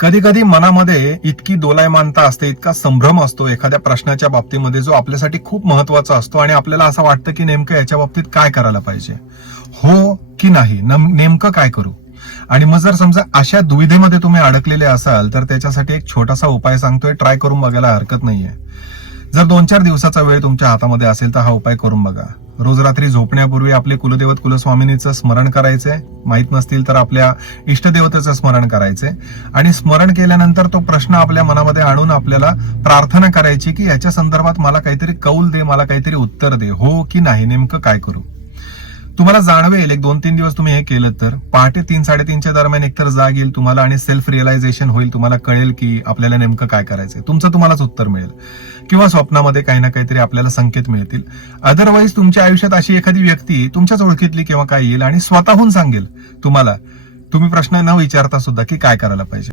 कधी कधी मनामध्ये इतकी दोलायमानता असते, इतका संभ्रम असतो एखाद्या प्रश्नाच्या बाबतीमध्ये जो आपल्यासाठी खूप महत्वाचा असतो आणि आपल्याला असं वाटतं की नेमकं याच्या बाबतीत काय करायला पाहिजे, हो की नाही, नेमकं काय करू. आणि मग जर समजा अशा दुविधेमध्ये तुम्ही अडकलेले असाल तर त्याच्यासाठी एक छोटासा उपाय सांगतोय, ट्राय करून बघायला हरकत नाहीये. जर 2-4 दिवसाचा वेळ तुमच्या हातामध्ये असेल तर हा उपाय करून बघा. रोज रात्री झोपण्यापूर्वी आपले कुलदैवत कुलस्वामिनीचं स्मरण करायचंय, माहित नसतील तर आपल्या इष्टदेवतेचं स्मरण करायचंय आणि स्मरण केल्यानंतर तो प्रश्न आपल्या मनामध्ये आणून आपल्याला प्रार्थना करायची की याच्या संदर्भात मला काहीतरी कौल दे, मला काहीतरी उत्तर दे, हो की नाही, नेमकं काय करू. तुम्हाला जाणवेल एक 2-3 दिवस तुम्ही हे केलं तर पहाटे 3-3:30च्या दरम्यान एकतर जाग येईल तुम्हाला आणि सेल्फ रिअलायझेशन होईल, तुम्हाला कळेल की आपल्याला नेमकं काय करायचंय, तुमचं तुम्हालाच उत्तर मिळेल. किंवा स्वप्नामध्ये काही ना काहीतरी आपल्याला संकेत मिळतील. अदरवाईज तुमच्या आयुष्यात अशी एखादी व्यक्ती तुमच्याच ओळखीतली किंवा काय येईल आणि स्वतःहून सांगेल तुम्हाला, तुम्ही प्रश्न न विचारता सुद्धा, की काय करायला पाहिजे.